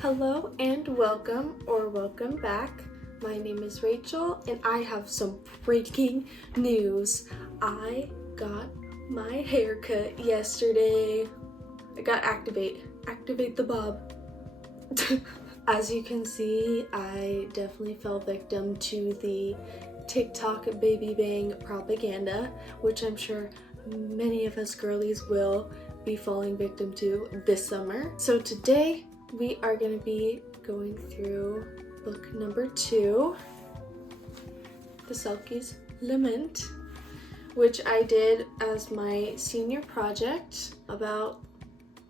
Hello and welcome or welcome back. My name is Rachel and I have some breaking news. I got my haircut yesterday. I got activate the bob. As you can see, I definitely fell victim to the TikTok baby bang propaganda, which I'm sure many of us girlies will be falling victim to this summer. So today we are going to be going through book number 2, the Selchie's Lament, which I did as my senior project about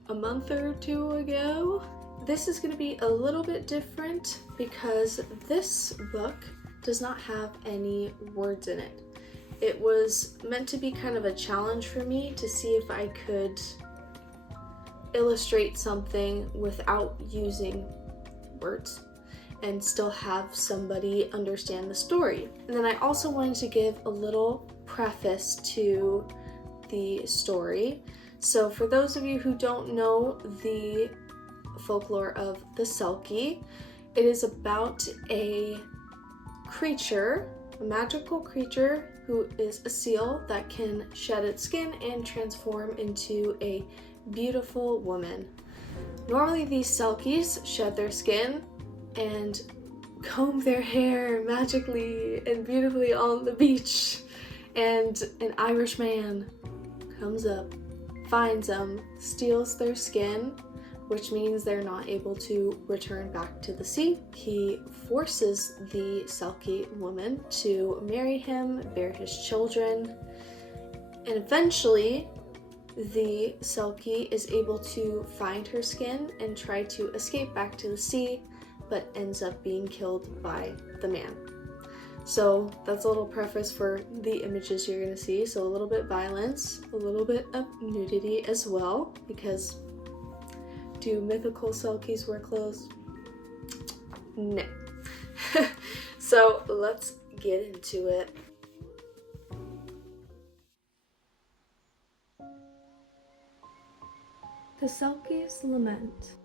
a month or two ago. This is going to be a little bit different because this book does not have any words in it. It was meant to be kind of a challenge for me to see if I could illustrate something without using words and still have somebody understand the story. And then I also wanted to give a little preface to the story. So for those of you who don't know the folklore of the Selchie, it is about a creature, a magical creature who is a seal that can shed its skin and transform into a beautiful woman. Normally these Selchies shed their skin and comb their hair magically and beautifully on the beach, and an Irish man comes up, finds them, steals their skin, which means they're not able to return back to the sea. He forces the Selchie woman to marry him, bear his children, and eventually the Selchie is able to find her skin and try to escape back to the sea, but ends up being killed by the man. So that's a little preface for the images you're going to see. So a little bit violence, a little bit of nudity as well, because do mythical Selchies wear clothes? No. So let's get into it. The Selchie's Lament.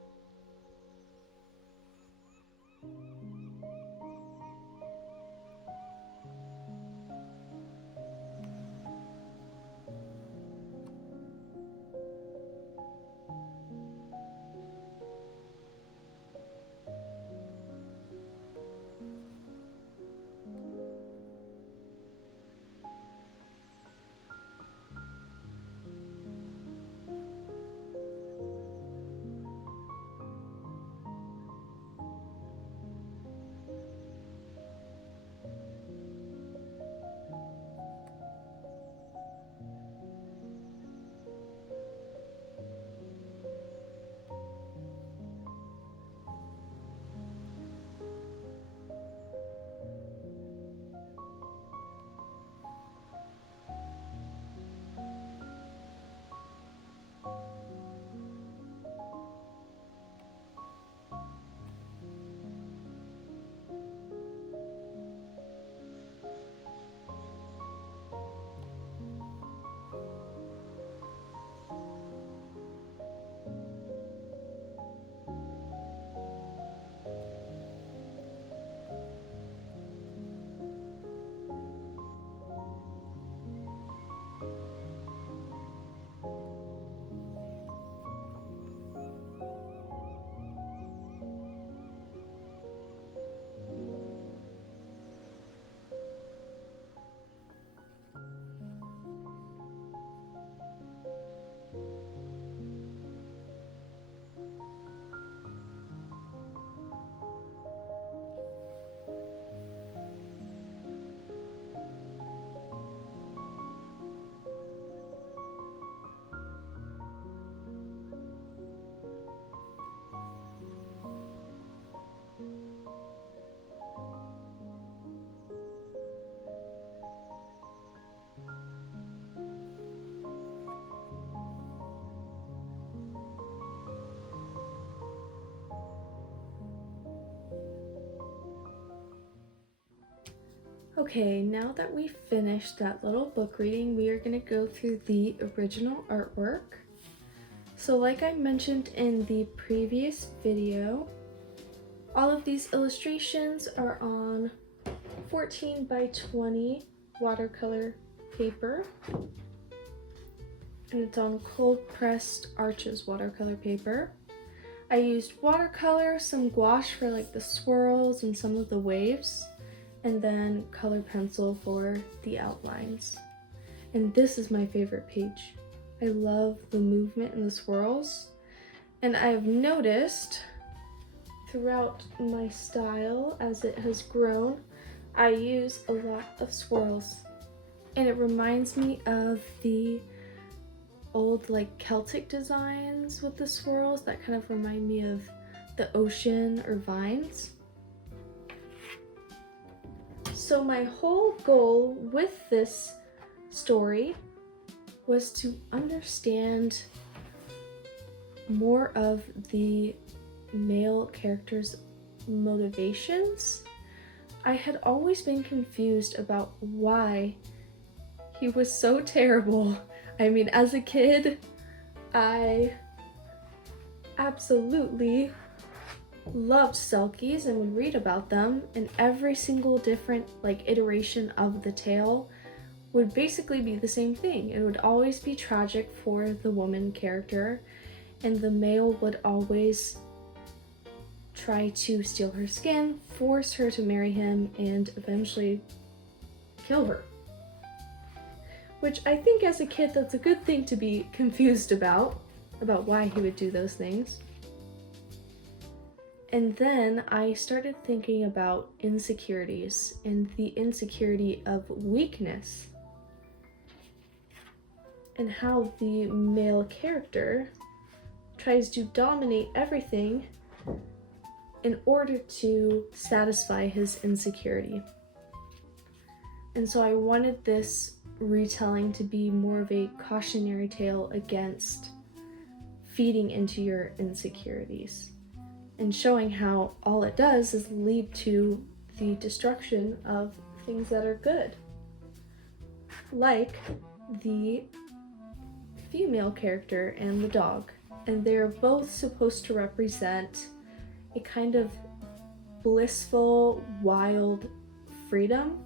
Okay, now that we finished that little book reading, we are going to go through the original artwork. So like I mentioned in the previous video, All of these illustrations are on 14 by 20 watercolor paper, and it's on cold pressed Arches watercolor paper. I used watercolor, some gouache for like the swirls and some of the waves, and then color pencil for the outlines. And this is my favorite page. I love the movement and the swirls, and I've noticed throughout my style as it has grown, I use a lot of swirls, and it reminds me of the old like Celtic designs with the swirls that kind of remind me of the ocean or vines. So my whole goal with this story was to understand more of the male character's motivations. I had always been confused about why he was so terrible. I mean, as a kid, I absolutely loved Selkies and would read about them, and every single different like iteration of the tale would basically be the same thing. It would always be tragic for the woman character, and the male would always try to steal her skin, force her to marry him, and eventually kill her. Which I think as a kid that's a good thing to be confused about why he would do those things. And then I started thinking about insecurities and the insecurity of weakness, and how the male character tries to dominate everything in order to satisfy his insecurity. And so I wanted this retelling to be more of a cautionary tale against feeding into your insecurities, and showing how all it does is lead to the destruction of things that are good. Like the female character and the dog. And they're both supposed to represent a kind of blissful, wild freedom.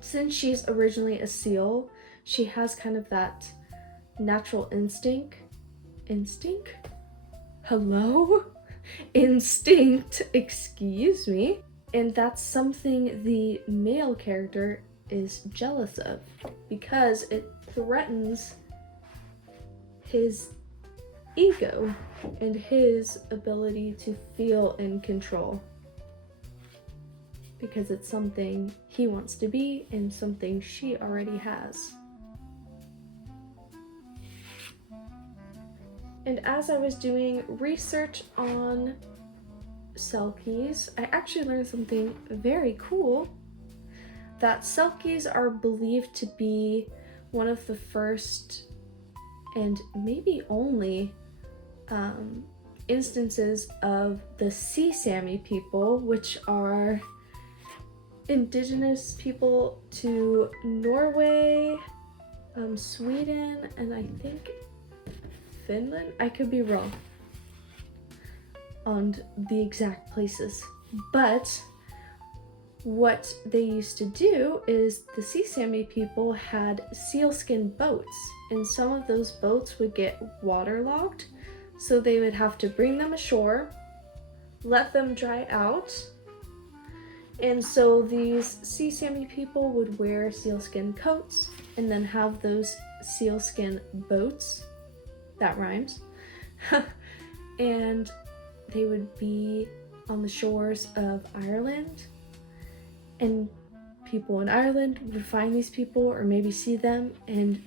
Since she's originally a seal, she has kind of that natural instinct? Hello? Instinct, excuse me. And that's something the male character is jealous of, because it threatens his ego and his ability to feel in control, because it's something he wants to be and something she already has. And as I was doing research on Selkies, I actually learned something very cool, that Selkies are believed to be one of the first and maybe only instances of the Sea Sami people, which are indigenous people to Norway, Sweden, and I think Finland. I could be wrong on the exact places, but what they used to do is the Sea Sami people had sealskin boats, and some of those boats would get waterlogged, so they would have to bring them ashore, let them dry out, and so these Sea Sami people would wear sealskin coats and then have those sealskin boats, that rhymes, and they would be on the shores of Ireland, and people in Ireland would find these people or maybe see them and,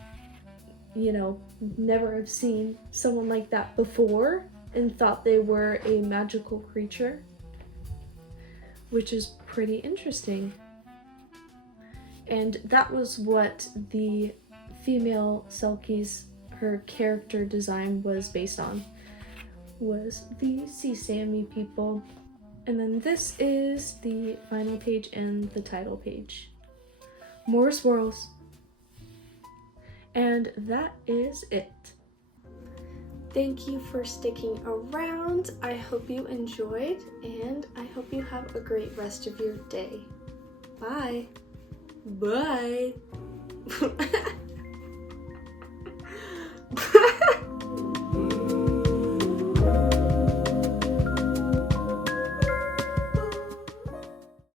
you know, never have seen someone like that before and thought they were a magical creature, which is pretty interesting. And that was what the female Selkies, her character design was based on, was the Sea Sami people. And then this is the final page and the title page. More swirls. And that is it. Thank you for sticking around. I hope you enjoyed, and I hope you have a great rest of your day. Bye. Bye.